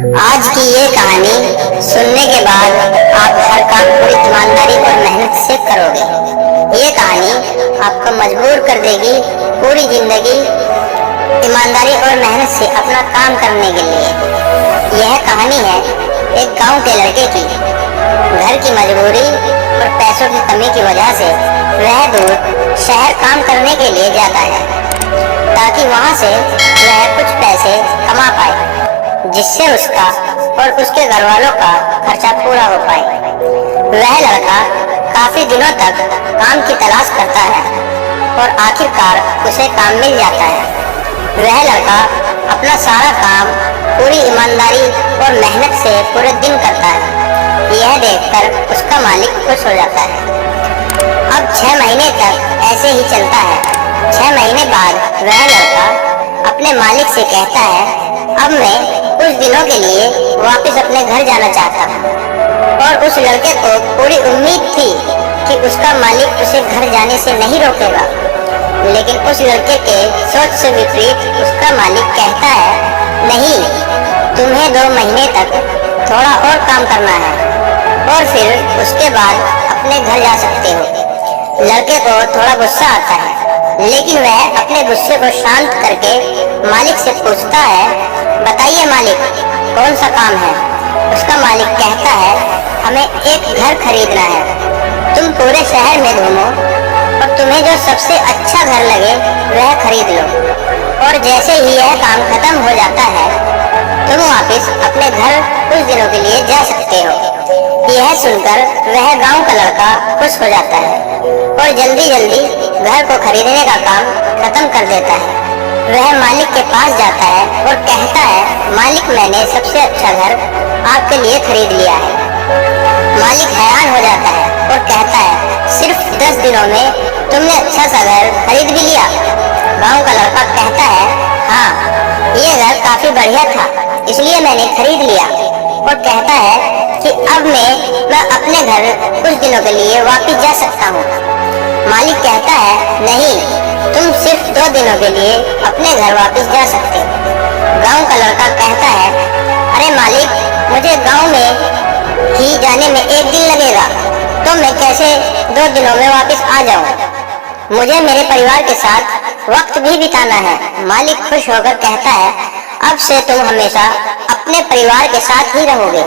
आज की ये कहानी सुनने के बाद आप हर काम पूरी ईमानदारी और मेहनत से करोगे। ये कहानी आपको मजबूर कर देगी पूरी जिंदगी ईमानदारी और मेहनत से अपना काम करने के लिए। यह कहानी है एक गांव के लड़के की। घर की मजबूरी और पैसों की कमी की वजह से वह दूर शहर काम करने के लिए जाता है ताकि वहां से वह कुछ पैसे कमा पाए जिससे उसका और उसके घर वालों का खर्चा पूरा हो पाए। वह लड़का काफी दिनों तक काम की तलाश करता है और आखिरकार उसे काम मिल जाता है। वह लड़का अपना सारा काम पूरी ईमानदारी और मेहनत से पूरे दिन करता है। यह देखकर उसका मालिक खुश हो जाता है। अब 6 महीने तक ऐसे ही चलता है। 6 महीने बाद वह लड़का अपने मालिक से कहता है, अब मैं कुछ दिनों के लिए वापस अपने घर जाना चाहता हूँ। और उस लड़के को पूरी उम्मीद थी कि उसका मालिक उसे घर जाने से नहीं रोकेगा, लेकिन उस लड़के के सोच से विपरीत उसका मालिक कहता है, नहीं, तुम्हें 2 महीने तक थोड़ा और काम करना है और फिर उसके बाद अपने घर जा सकते हो। लड़के को थोड़ा गुस्सा आता है, लेकिन वह अपने गुस्से को शांत करके मालिक से पूछता है, बताइए मालिक, कौन सा काम है? उसका मालिक कहता है, हमें एक घर खरीदना है। तुम पूरे शहर में घूमो और तुम्हें जो सबसे अच्छा घर लगे वह खरीद लो, और जैसे ही यह काम खत्म हो जाता है तुम वापस अपने घर कुछ दिनों के लिए जा सकते हो। यह सुनकर वह गांव का लड़का खुश हो जाता है और जल्दी जल्दी घर को खरीदने का काम खत्म कर देता है। वह मालिक के पास जाता है और कहता है, मालिक, मैंने सबसे अच्छा घर आपके लिए खरीद लिया है। मालिक हैरान हो जाता है और कहता है, सिर्फ 10 दिनों में तुमने अच्छा सा घर खरीद भी लिया? गांव का लड़का कहता है, हाँ, ये घर काफी बढ़िया था, इसलिए मैंने खरीद लिया। और कहता है कि अब मैं अपने घर कुछ दिनों के लिए वापस जा सकता हूँ। मालिक कहता है, नहीं, तुम सिर्फ 2 दिनों के लिए अपने घर वापस जा सकते हो। गांव का लड़का कहता है, अरे मालिक, मुझे गांव में ही जाने में 1 दिन लगेगा, तो मैं कैसे 2 दिनों में वापस आ जाऊं? मुझे मेरे परिवार के साथ वक्त भी बिताना है। मालिक खुश होकर कहता है, अब से तुम हमेशा अपने परिवार के साथ ही रहोगे।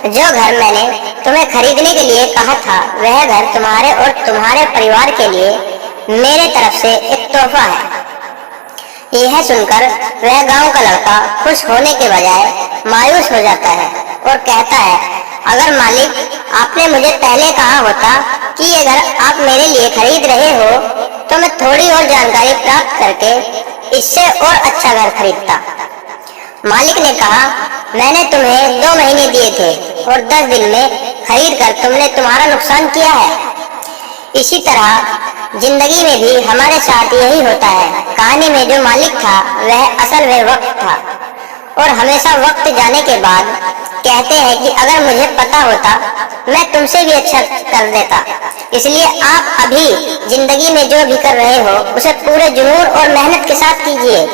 जो घर मैंने तुम्हें खरीदने के लिए कहा था वह घर तुम्हारे और तुम्हारे परिवार के लिए मेरे तरफ से एक तोहफा है। यह सुनकर वह गांव का लड़का खुश होने के बजाय मायूस हो जाता है और कहता है, अगर मालिक आपने मुझे पहले कहा होता कि ये घर आप मेरे लिए खरीद रहे हो तो मैं थोड़ी और जानकारी प्राप्त करके इससे और अच्छा घर खरीदता। मालिक ने कहा, मैंने तुम्हें 2 महीने दिए थे और 10 दिन में खरीद कर तुमने तुम्हारा नुकसान किया है। इसी तरह जिंदगी में भी हमारे साथ यही होता है। कहानी में जो मालिक था वह असल में वक्त था, और हमेशा वक्त जाने के बाद कहते हैं कि अगर मुझे पता होता मैं तुमसे भी अच्छा कर देता। इसलिए आप अभी जिंदगी में जो भी कर रहे हो उसे पूरे जुनून और मेहनत के साथ कीजिए।